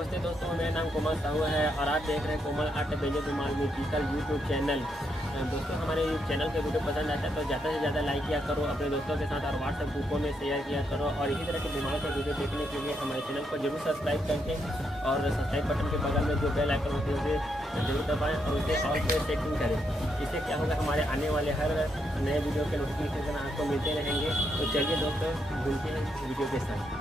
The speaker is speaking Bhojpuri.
नमस्ते दोस्तों, मेरा नाम कोमल साहू है और आप देख रहे हैं कोमल art banjo Kumal musical YouTube channel. दोस्तों, हमारे चैनल के वीडियो पसंद आता है तो ज़्यादा से ज़्यादा लाइक किया करो अपने दोस्तों के साथ और व्हाट्सएप ग्रुपों में शेयर किया करो। और इसी तरह के बीमार के वीडियो देखने के लिए हमारे चैनल को जरूर सब्सक्राइब करके और सब्सक्राइब बटन के बगल में जो बेल आइकन होती है उसे जरूर दबाएँ और उसे ऑल पे सेटिंग करें। इससे क्या होगा, हमारे आने वाले हर नए वीडियो के नोटिफिकेशन आपको मिलते रहेंगे। तो चलिए दोस्तों, मिलते हैं वीडियो के साथ।